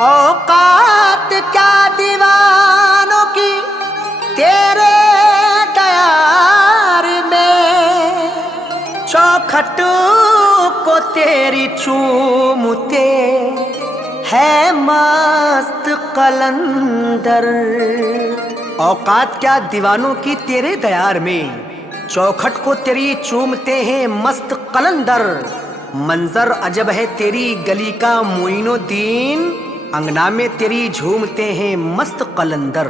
औकात क्या दीवानों की तेरे दयार में, चौखट को तेरी चूमते है मस्त कलंदर। औकात क्या दीवानों की तेरे दयार में, चौखट को तेरी चूमते हैं मस्त कलंदर। मंजर अजब है तेरी गली का मोइनुद्दीन, अंगना में तेरी झूमते हैं मस्त कलंदर।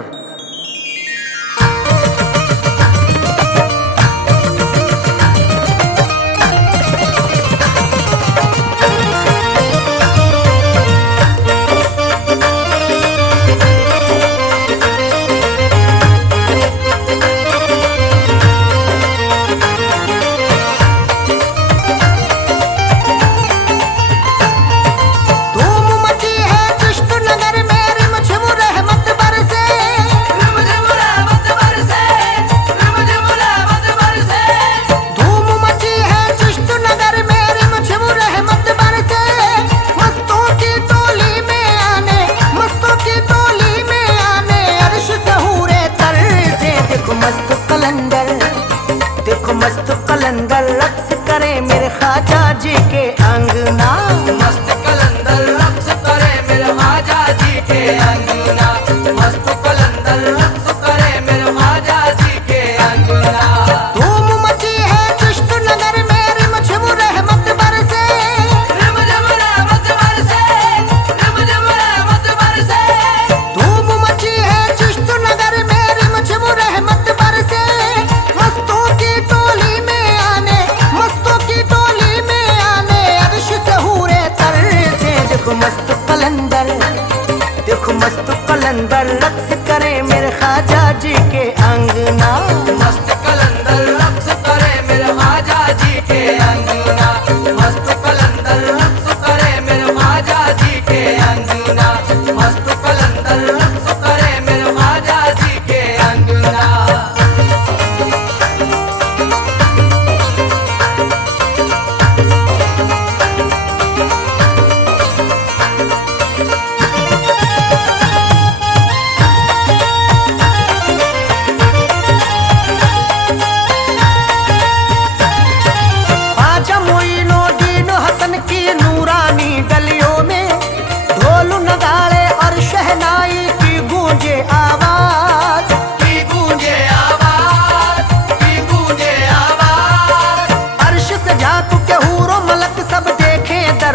देखो मस्त कलंदर रक्स करे मेरे ख्वाजा जी के अंगना, मस्त कलंदर रक्स करे मेरे ख्वाजा जी के अंगना, मस्त कलंदर रक्स करे मेरे ख्वाजा जी के अंगना। धूम मची है चिश्त नगर में रिमझिम रहमत बरसे, रिमझिम रहमत बरसे, रिमझिम रहमत बरसे। धूम मची है चिश्त नगर में रिमझिम रहमत बरसे। मस्तों की टोली में आने, मस्तों की टोली में आने अर्श से हूरे तर से। देखो मस्त कलंदर, देखो मस्त कलंदर रक्स करे मेरे ख्वाजा जी के अंगना, मस्त कलंदर रक्स करे मेरे ख्वाजा जी के अंगना, मस्त कलंदर रक्स करे मेरे ख्वाजा जी के अंगना, मस्त कलंदर रक्स करे मेरे ख्वाजा जी के अंगना।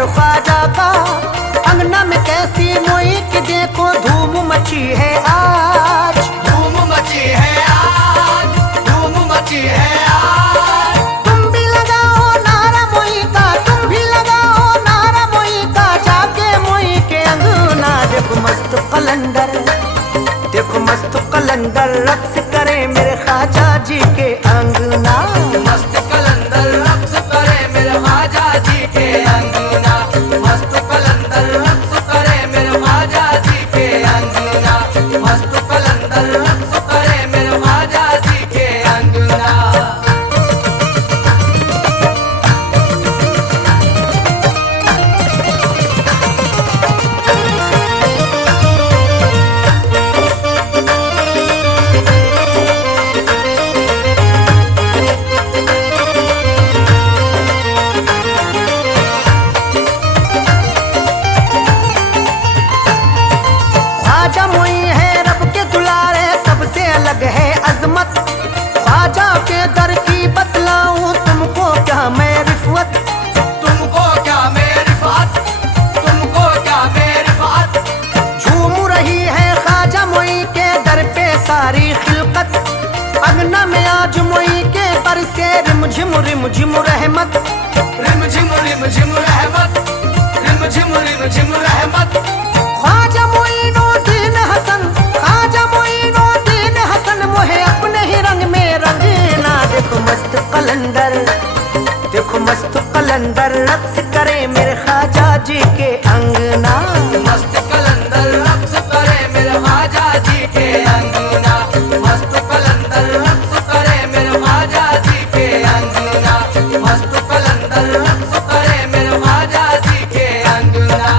ख्वाजा का अंगना में कैसी मोई कि देखो धूम मची है आज, धूम मची है आज, धूम मची है आज। तुम भी लगाओ नारा मोई का, तुम भी लगाओ नारा मोई का, जाके मोई के अंगना। देखो मस्त कलंदर, देखो मस्त कलंदर रक्स करे मेरे ख्वाजा जी के अंगना, मस्त कलंदर रक्स करे मेरे ख्वाजा जी के अंगना, मस्त कलंदर रक्स करे मेरे ख्वाजा जी के अंगना, मस्त कलंदर रक्स करे मेरे ख्वाजा जी के अंगना। ख्वाजा मोई है रब के दुलारे सबसे अलग है अजमत, ख्वाजा के दर की बतलाऊं तुमको क्या मैं रिफवत, तुमको क्या मेरी रिफात, तुमको क्या मेरी रिफात। झूम रही है ख्वाजा मोई के दर पे सारी खिलकत, अंगना में आज मोई के पर से रिमझिम रिमझिम रहमत, रिमझिम रिमझिम रहमत, रिमझिम रिमझिम रहमत। ख्वाजा मोइनुद्दीन हसन, ख्वाजा मोइनुद्दीन हसन मोहे अपने ही रंग में रंगना। देखो मस्त कलंदर, देखो मस्त कलंदर रक्स करे मेरे ख्वाजा जी के अंगना, मस्त कलंदर रक्स करे मेरे ख्वाजा जी के अंगना, मस्त कलंदर रक्स करे मेरे ख्वाजा जी के अंगना, मस्त कलंदर रक्स करे मेरे ख्वाजा जी के अंगना।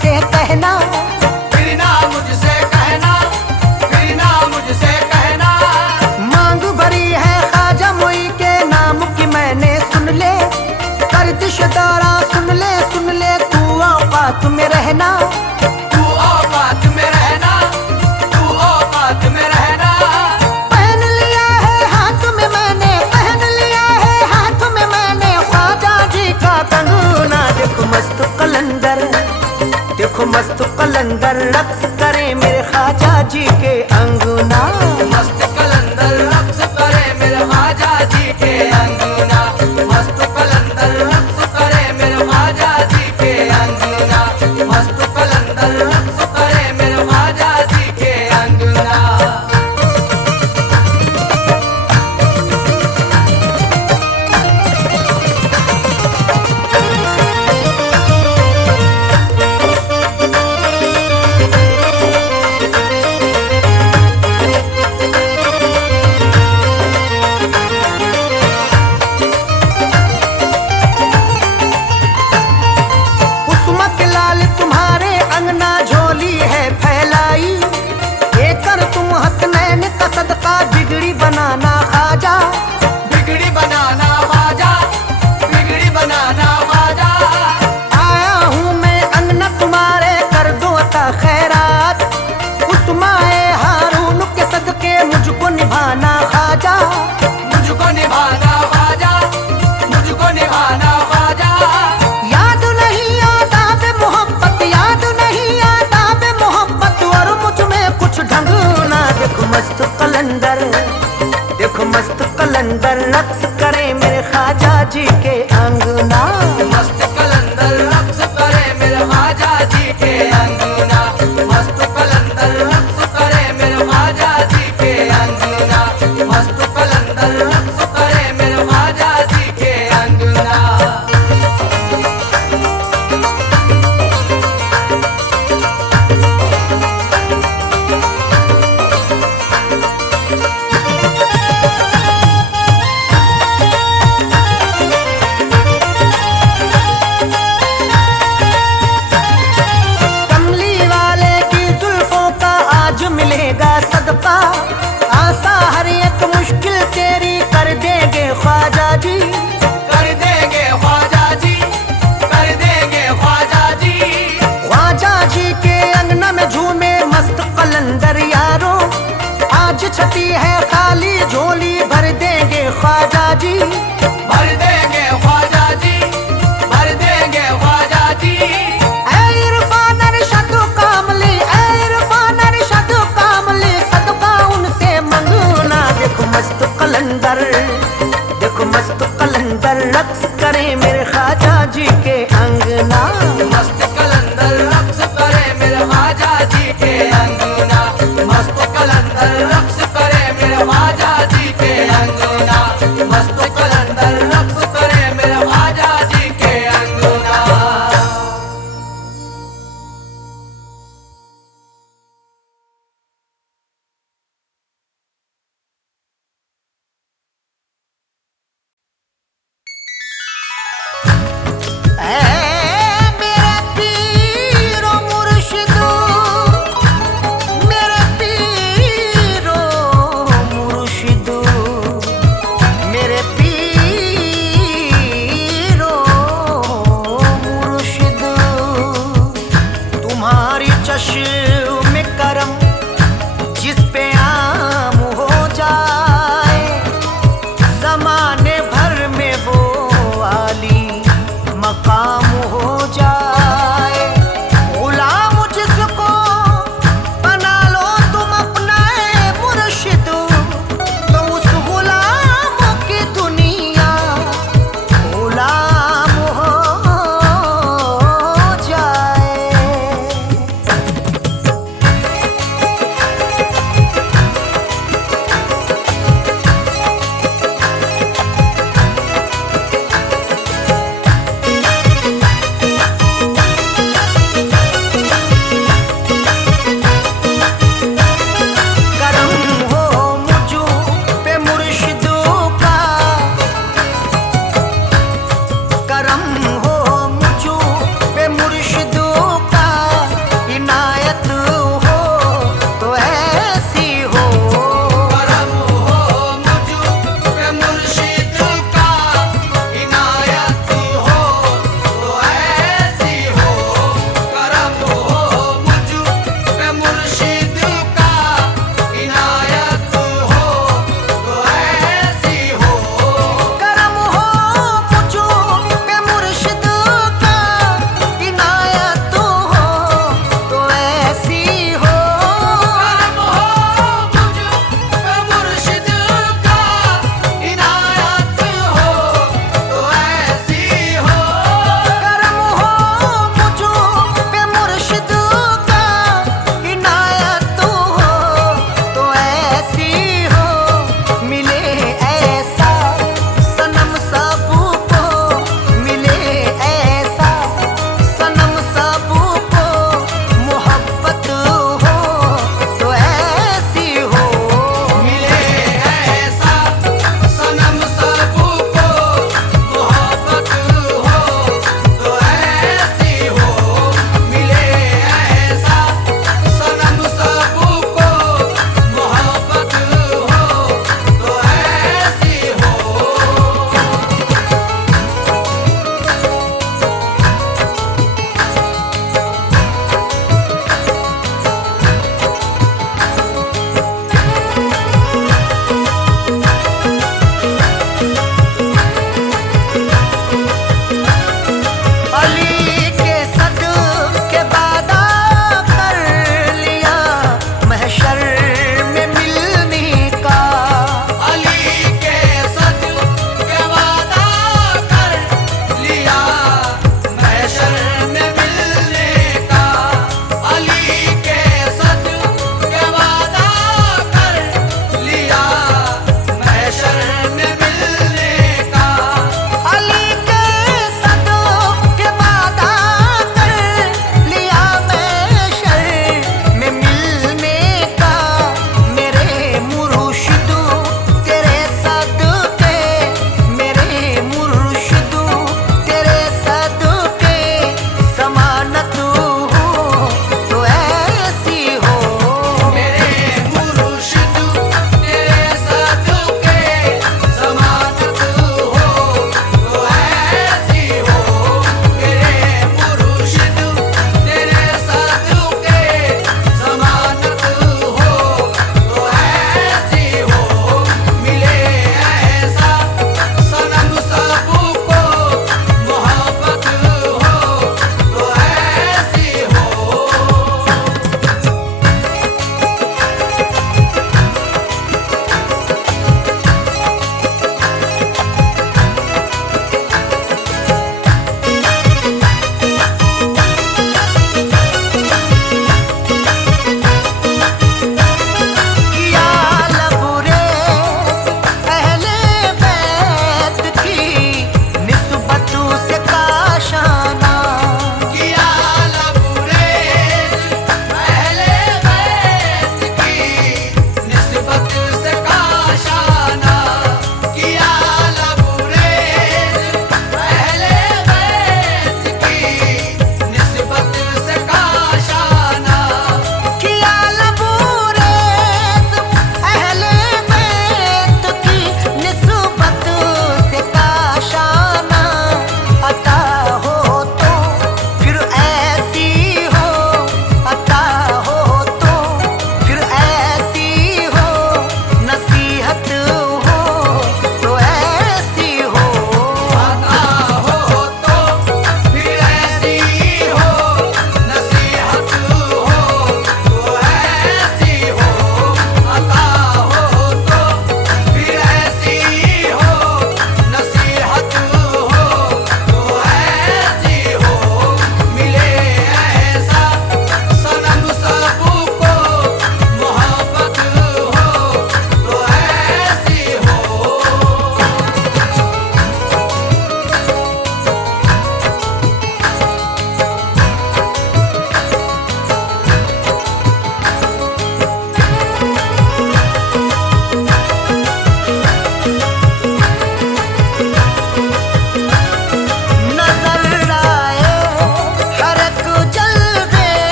मुझसे कहना, फिर ना मुझसे कहना, फिर ना मुझसे कहना। मांग भरी है ख्वाजा मुई के नाम की मैंने सुन ले, गर्दिश दारा सुन ले तू औकात में रहना, तू औकात में रहना, तू औकात में रहना। पहन लिया है हाथ में मैंने, पहन लिया है हाथ में मैंने ख्वाजा जी का कंगना। देखो मस्त कलंदर, देखो मस्त कलंदर रक्स करे मेरे ख्वाजा जी के अंगना। मस्त कलंदर रक्स करे मेरे ख्वाजा जी के अंगना, मस्त कलंदर रक्स करे मेरे ख्वाजा जी के अंगना, मस्त कलंदर रक्स करे मेरे ख्वाजा जी के अंगना। कुसुम के लाल तुम्हारे अंगना झोली है फैलाई, लेकर तुम हसनैन का सदका बिगड़ी बनाना ख्वाजा। बिगड़ी बनाना ख्वाजा, बिगड़ी बनाना ख्वाजा। आया हूँ मैं अंगना तुम्हारे कर दो अता खैरात, कुसुमाए हारून के सदके मुझको निभाना ख्वाजा। मुझको निभाना ख्वाजा, मुझको निभाना ख्वाजा। याद नहीं आदाब मोहब्बत, याद नहीं आदाब मोहब्बत और मुझ में कुछ ढंगना। देखो मस्त कलंदर, देखो मस्त कलंदर रक्स करे मेरे ख्वाजा जी के अंगना। मस्त कलंदर रक्स करे मेरे ख्वाजा जी के अंगना, मस्त कलंदर रक्स करे मेरे ख्वाजा जी के अंगना, मस्त कलंदर रक्स करे मेरे ख्वाजा जी के अंगना। कमली वाले की जुल्फों का आज मिलेगा सदका, आसा हर एक मुश्किल तेरी कर देंगे ख्वाजा जी। कर देंगे ख्वाजा जी, कर देंगे ख्वाजा जी। ख्वाजा जी के अंगना में झूमे मस्त कलंदर यारो, आज छठी है खाली झोली भर देंगे ख्वाजा जी। भर देंगे ख्वाजा जी, भर देंगे ख्वाजा जी। ऐ इरफान अरशद कामली, ऐ इरफान अरशद कामली सदका उनसे मंगना। देखो मस्त कलंदर, देखो मस्त कलंदर रक्स करे मेरे ख्वाजा जी के अंगना। मस्त कलंदर रक्स करे मेरे ख्वाजा जी के अंगना, मस्त कलंदर रक्स करे मेरे ख्वाजा जी के अंगना, मस्त कलंदर रक्स करे मेरे ख्वाजा जी के अंगना। ऐ मेरे पीरो मुर्शिदो, मेरे पीरो मुर्शिदो, मेरे पीरो मुर्शिदो। तुम्हारी चश्म करम जिस पे आम हो जाए, ज़माने भर में वो आली मकाम हो जाए। गुलाम जिसको बना लो तुम अपना मुर्शिद, तो उस गुलाम की दुनिया गुलाम हो जाए।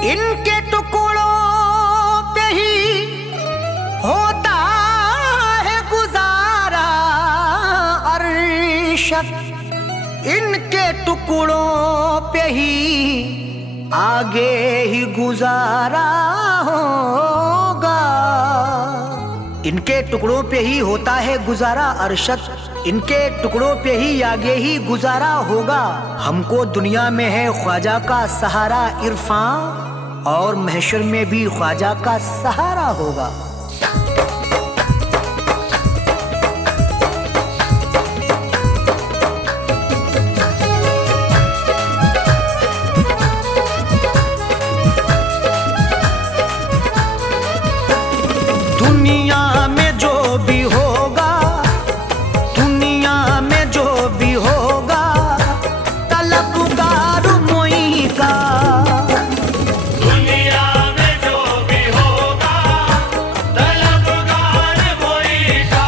इनके टुकड़ों पे ही होता है गुजारा अरशद, इनके टुकड़ों पे ही आगे ही गुजारा होगा। इनके टुकड़ों पे ही होता है गुजारा अरशद, इनके टुकड़ों पे ही आगे ही गुजारा होगा। हमको दुनिया में है ख्वाजा का सहारा इरफान, और महशर में भी ख्वाजा का सहारा होगा। दुनिया में जो भी होगा, दुनिया में जो भी होगा, तलबगार मोई का। दुनिया में जो भी होगा, तलबगार मोई का।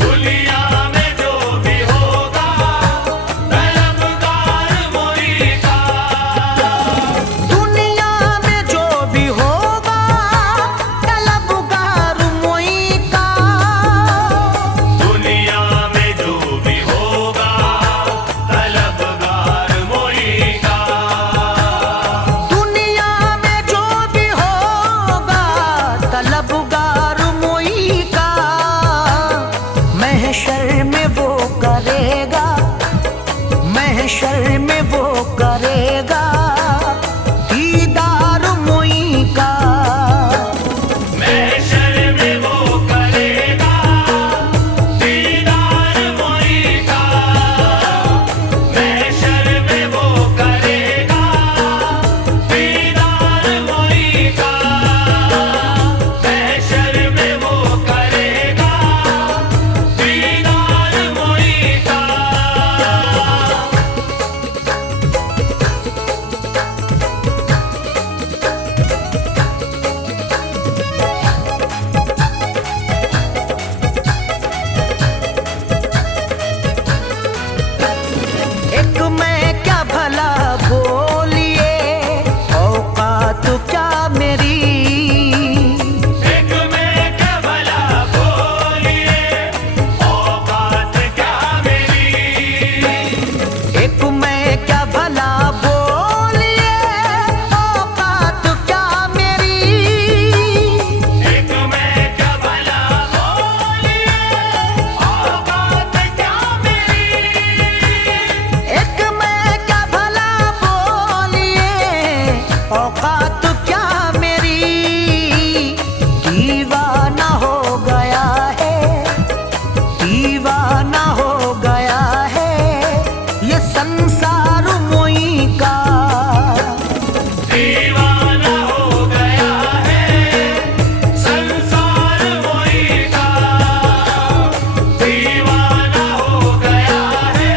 दुनिया में जो भी होगा, तलबगार मोई का। दुनिया में जो भी होगा, तलबगार मोई का। दुनिया में जो भी होगा, तलबगार मोई का। दुनिया में जो भी होगा, तलबगार मोई का। महशर में वो करेगा, महशर में वो करेगा दीदार मोई का। महशर में वो करेगा दीदार मोई का। महशर में वो करेगा दीदार मोई का। महशर में वो करेगा दीदार मोई का। एक मैं क्या भला बोलिए, औकात क्या मेरी। एक मैं क्या भला बोलिए, औकात क्या मेरी। एक मैं क्या भला बोलिए, औकात क्या मेरी। एक मैं क्या भला बोलिए, औकात क्या मेरी। एक मैं क्या भला बोलिए, औकात क्या मेरी। दीवाना हो गया है, दीवाना हो गया है ये संसार मोई का। दीवाना हो गया है संसार मोई का। दीवाना हो गया है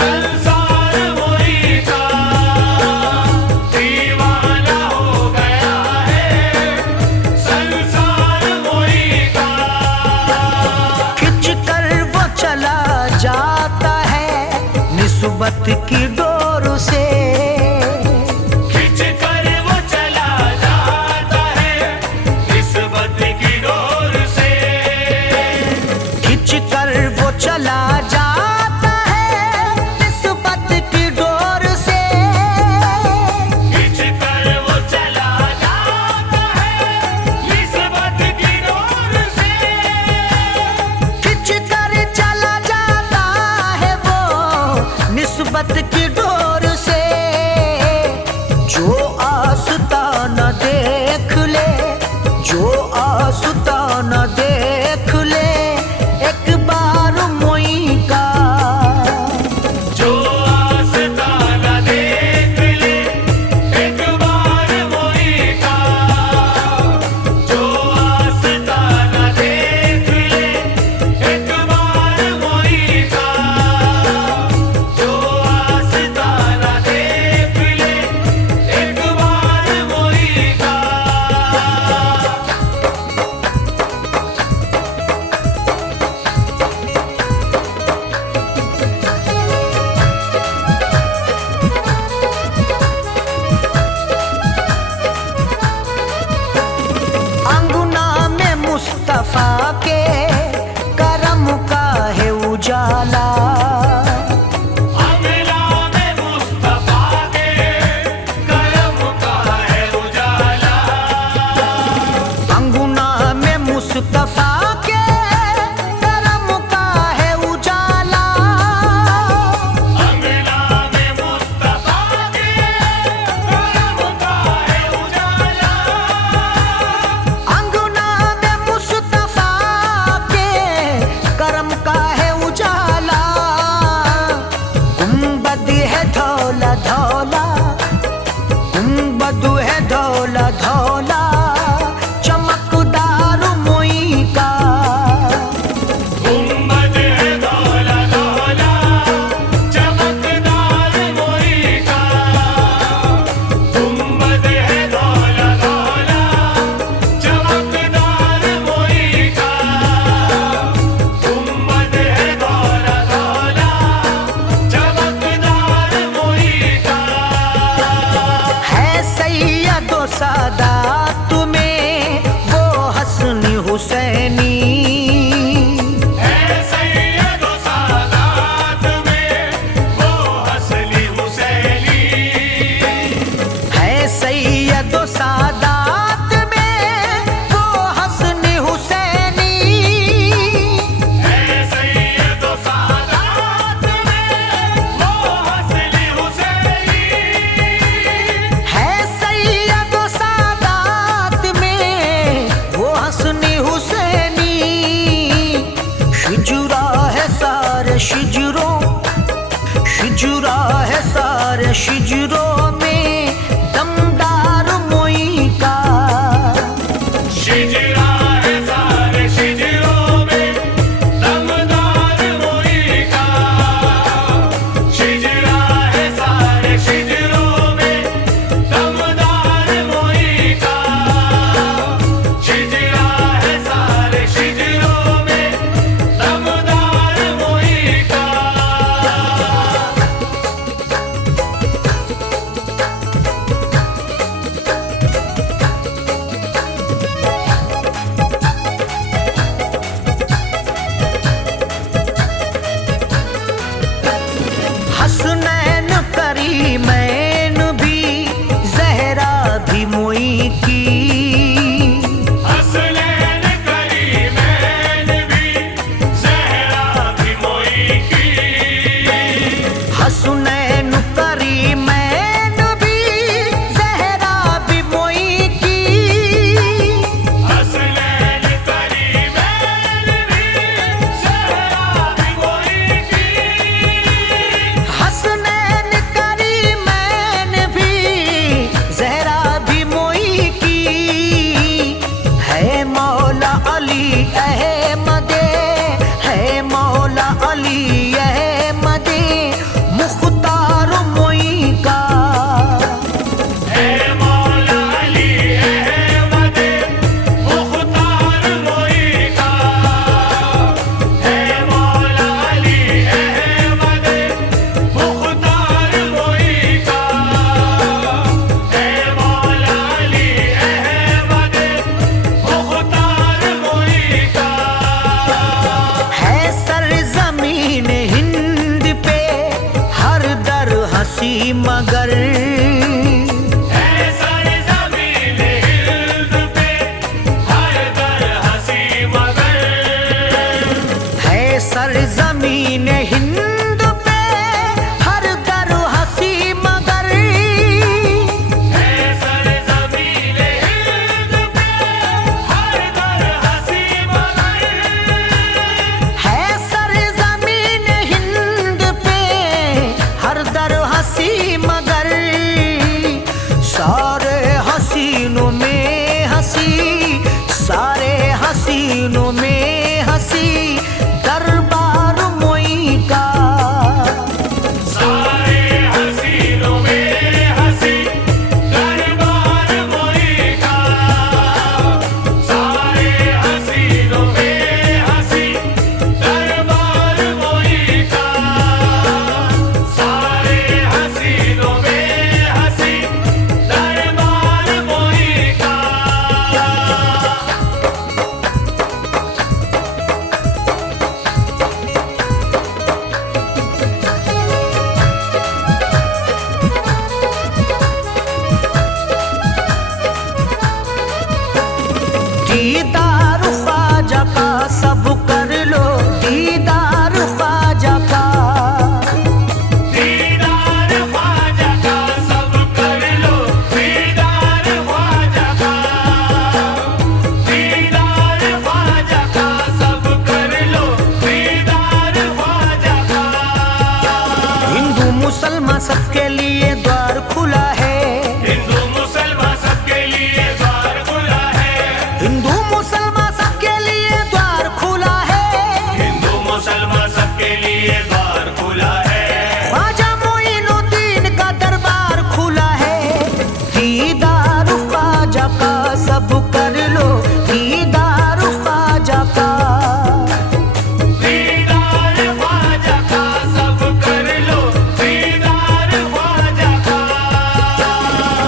संसार मोई का। दीवाना हो गया है संसार मोई का। खिंच कर वो चला जाता है निस्बत की डोर से। खिंच कर वो चला जाता है निस्बत की डोर से। खिंच कर वो चला जाता है निस्बत की डोर से। खिंच कर वो चला जाता है निस्बत की डोर से। खिंच कर चला जाता है वो निस्बत की डोर से।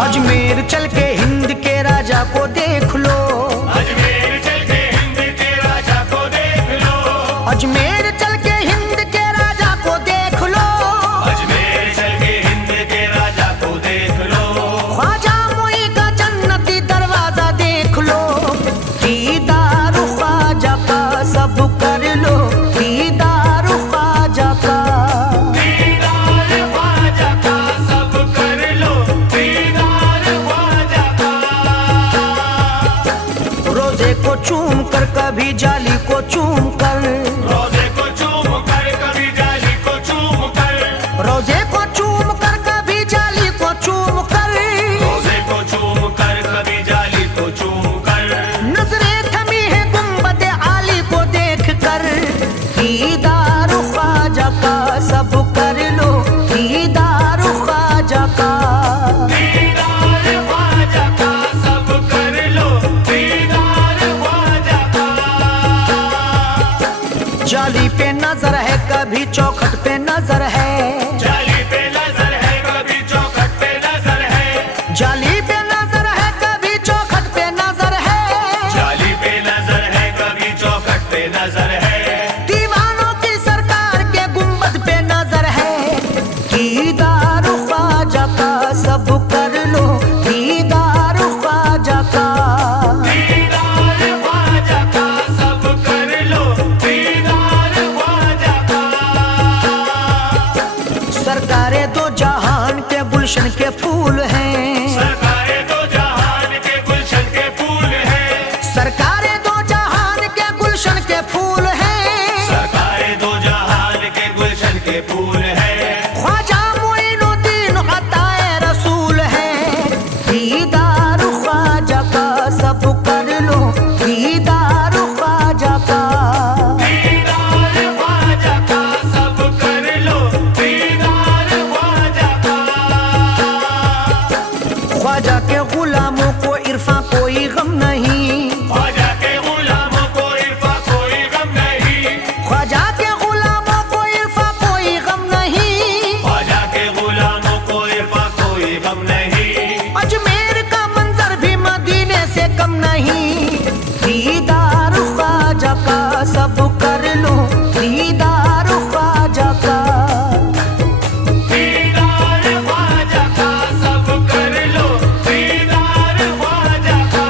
अजमेर चल के हिंद के राजा को देख लो, अजमेर चल के हिंद के राजा को देख लो, अजमेर चल के हिंद के राजा को देख लो, अजमेर चल के हिंद के राजा को देख लो, ख्वाजा मोई का जन्नती दरवाजा देख लो, दीदार ख्वाजा का सब कर लो, दीदार ख्वाजा का, दीदार ख्वाजा का सब कर लो, दीदार ख्वाजा का। रोजे को चूम कर कभी जाली को चूम कर, रोजे को चूम कर कभी जाली को चूम कर, रोजे को चूम कर कभी जाली को चूम कर, रोजे को चूम कर कभी जाली को चूम कर, नजरे थमी है गुंबद आली को देख कर, दीदार ख्वाजा का सब कर लो, दीदार ख्वाजा का, दीदार ख्वाजा का सब कर लो, दीदार ख्वाजा का। जाली पे नजर है कभी चौखट पे नजर है, जाली पे नजर है कभी चौखट पे नजर है, जाली पे नजर है कभी चौखट पे नजर है, जाली पे नजर है कभी चौखट पे नजर है, दीवानों की सरकार के गुंबद पे नजर है, दीदार ख्वाजा का सब कर लो, दीदार ख्वाजा का, दीदार ख्वाजा का सब कर लो, दीदार ख्वाजा का। सरकारे दो जहान के गुलशन के फूल हैं, सरकारे दो जहान के गुलशन के फूल हैं, सरकारे दो जहान के गुलशन के फूल हैं, सरकारे दो जहान के गुलशन के फूल हैं, ख्वाजा मोइनुद्दीन अताए रसूल है, दीदार ख्वाजा का सब कर लो, दीदार ख्वाजा का, दीदार ख्वाजा का सब कर लो, दीदार ख्वाजा का। ख्वाजा के गुलामों को इरफा कोई गम नहीं, ख्वाजा के गुलामों को इरफा कोई गम नहीं, ख्वाजा के गुलामों को इरफा कोई गम नहीं, ख्वाजा के गुलामों को इरफा कोई गम नहीं, अजमेर का मंजर भी मदीने से कम नहीं, दीदार ख्वाजा का सब कर लो, दीदार ख्वाजा का, दीदार ख्वाजा का सब कर लो, दीदार ख्वाजा का।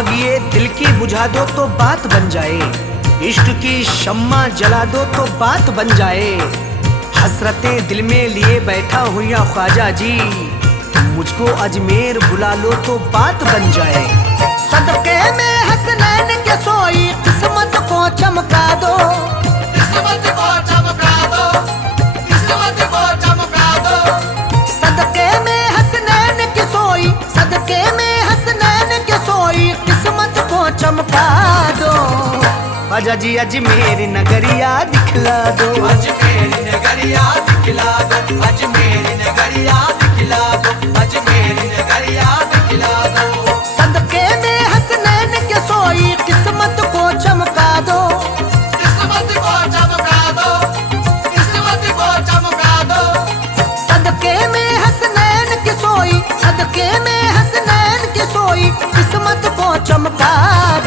आग ये दिल की बुझा दो तो बात बन जाए, इश्क की शम्मा जला दो तो बात बन जाए। हसरतें दिल में लिए बैठा हूँ या ख्वाजा जी, मुझको अजमेर बुला लो तो बात बन जाए। सदके में हसनैन के सोई किस्मत को चमका दो, किस्मत को चमका दो, किस्मत को चमका दो। सदके में हसनैन के सोई, सदके में हसनैन के सोई किस्मत को चमका दो। ख्वाजा जी अजमेर नगरिया दिखला दो, अजमेर नगरिया दिखला दो, अजमेर नगरिया दिखला दो, अजमेर नगरिया दिखला दो। सदके में हसनैन के सोई किस्मत को चमका दो, किस्मत को चमका दो, किस्मत को चमका दो। सदके में हसनैन के सोई, सदके में हसनैन के सोई किस्मत को चमका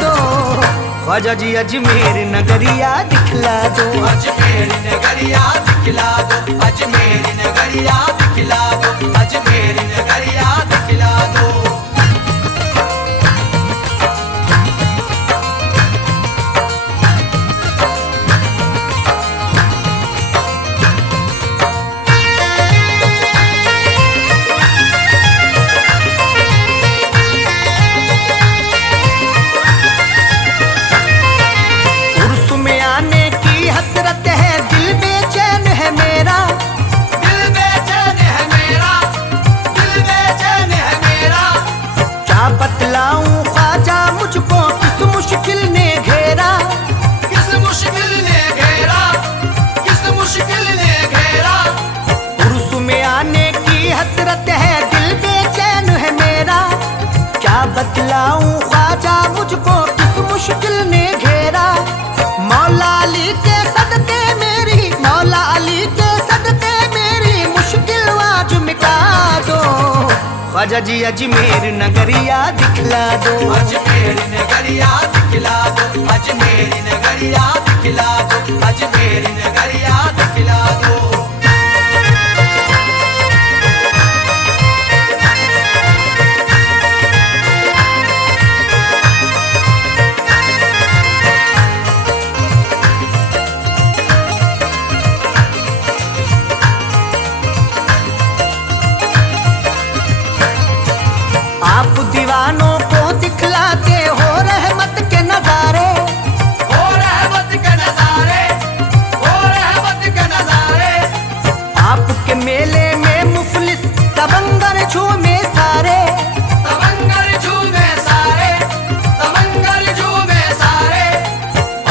दो। ख्वाजा जी अजमेर नगरिया दिखला दो, अजमेर नगरिया दिखला दो, अजमेर नगरिया दिखला दो, अजमेर नगरिया दिखला दो। उर्स में आने की हसरत है, दिल बेचैन है मेरा, दिल बेचैन है मेरा, दिल बेचैन है मेरा। क्या बतलाऊं ख्वाजा मुझको किस मुश्किल ने घेरा। किस मुश्किल ने घेरा, किस मुश्किल ने घेरा। उर्स में आने की हसरत है, दिल बेचैन है मेरा, क्या बतलाऊं ख्वाजा मुझको किस मुश्किल ने घेरा। मौला अली के सदके मेरी, मौला अली के सदके मेरी मुश्किल आज मिटा दो। ख्वाजा जी अजमेर नगरिया दिखला दो, अजमेर नगरिया दिखला दो, अजमेर नगरिया दिखला दो, अजमेर नगरिया दिखला दो। आप दीवानों को दिखलाते हो रहमत के नजारे, हो रहमत के नजारे, हो रहमत के नजारे। आपके मेले में मुफलिस तबंगर झूमे सारे। तमंगर झूमे सारे, तमंगर झूमे सारे।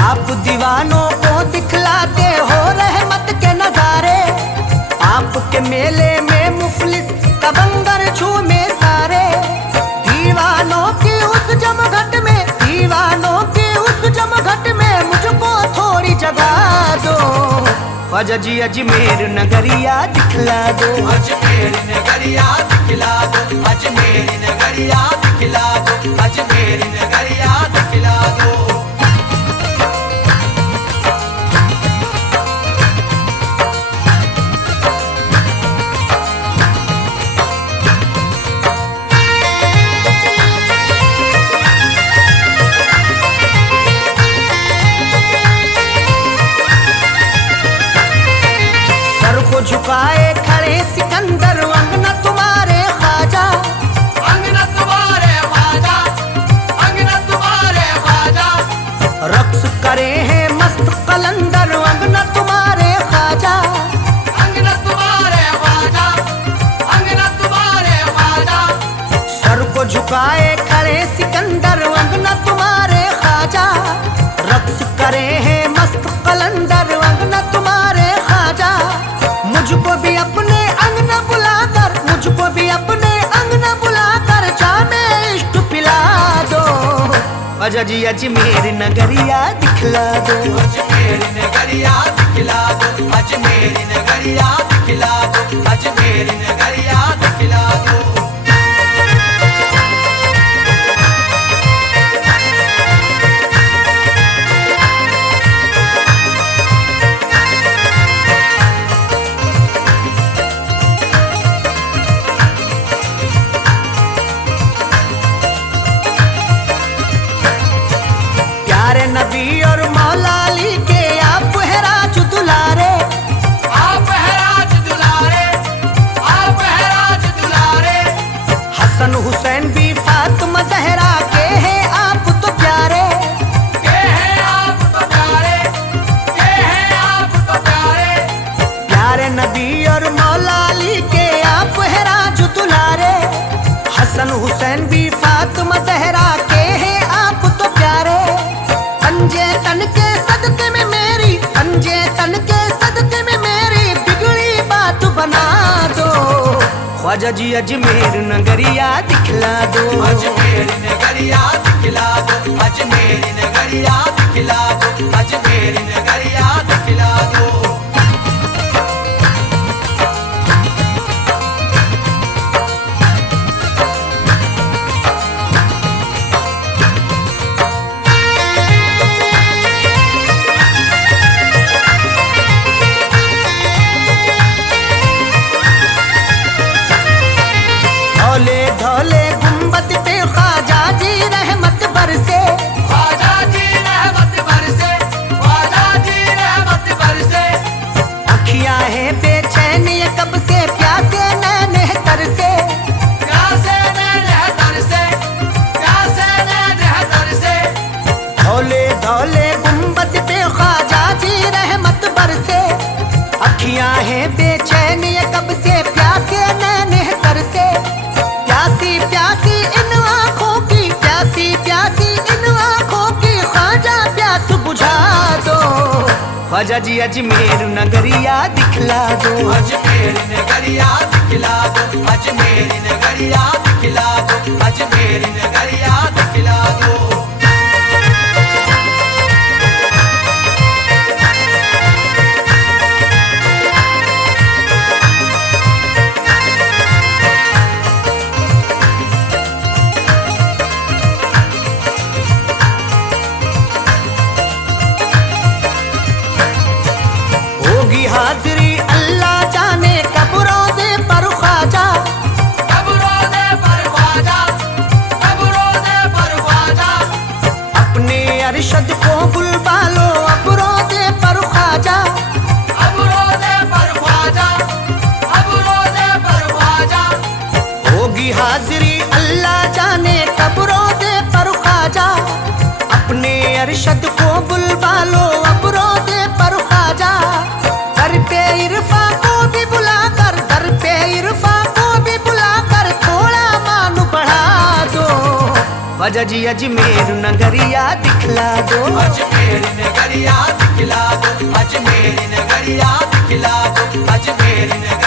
आप दीवानों को दिखलाते हो रहमत के नजारे, आपके मेले में मुफलिस तबंगर झूमे सारे। दीवानों की उस जमघट में, दीवानों की उस जमघट में मुझको थोड़ी जगह दो। ख्वाजा जी अजमेर नगरिया दिखला दो, अजमेर नगरिया दिखला दो, अजमेर नगरिया दिखला दो, अजमेर नगरिया दिखला दो। सर को झुकाए खड़े सिकंदर अंगना तुम्हारे ख्वाजा। अंगना तुम्हारे ख्वाजा, अंगना तुम्हारे ख्वाजा। रक्स करे हैं मस्त कलंदर अंगना तुम्हारे ख्वाजा। अंगना तुम्हारे ख्वाजा, अंगना तुम्हारे ख्वाजा। सर को झुकाए खड़े सिकंदर अंगना तुम्हारे ख्वाजा। रक्स करे हैं मस्त कलंदर अंगना तुम्हारे ख्वाजा। मुझको भी अपने अंगना बुलाकर, मुझको भी अपने अंगना बुलाकर जामे इश्क पिला दो। ख्वाजा जी अजमेर नगरिया दिखला दो, अजमेर नगरिया दिखला दो, अजमेर नगरिया दिखला दो, अजमेर नगरिया दिखला दो। और मौला अली के आप है राजू दुलारे, हसन हुसैन भी फातिमा जहरा के हैं आप तो प्यारे। पंजे तन के सदके में मेरी, पंजे तन के सदके में मेरी बिगड़ी बात बना दो। ख्वाजा जी अजमेर नगरिया दिखला दो, अजमेर नगरिया दिखला दो, अजमेर नगरिया दिखला दो, अजमेर नगरिया दिखला दो। ढोले ढोले गुंबद पे ख्वाजा जी रहमत बरसे, ख्वाजा जी रहमत बरसे, ख्वाजा जी रहमत बरसे। अखियां हैं बेचैन ये कब से प्यासे नैने तरसे, प्यासे नैने तरसे, प्यासे नैने तरसे। ढोले ढोले गुंबद पे ख्वाजा जी रहमत बरसे, अखियां हैं बेचैन ये कब से प्यासे नैने तरसे। प्यासी प्यासी इन आँखों की, प्यासी प्यासी इन आँखों की ख्वाजा प्यास बुझा दो। ख्वाजा जी अजमेर नगरिया दिखला दो, अजमेर नगरिया दिखला दो, अजमेर नगरिया दिखला दो, अजमेर नगरिया दिखला दो। होगी हाजिरी अल्लाह जाने कब रोज़े पर ख्वाजा, कब रोज़े पर ख्वाजा, कब रोज़े पर ख्वाजा। अपने अरशद को बुलवा लो अब रोज़े पर ख्वाजा। अब रोज़े पर ख्वाजा, अब रोज़े पर ख्वाजा। होगी हाजिरी अल्लाह जाने कब रोज़े पर ख्वाजा, अपने अरशद को बुलवा लो अब रोज़े पर ख्वाजा। दर पे इरफा को भी बुलाकर, दर पे इरफा को भी बुलाकर थोड़ा मान बढ़ा दो। ख्वाजा जी अजमेर नगरिया दिखला दो, अजमेर नगरिया दिखला दो, अजमेर नगरिया दिखला दो, अजमेर नगरिया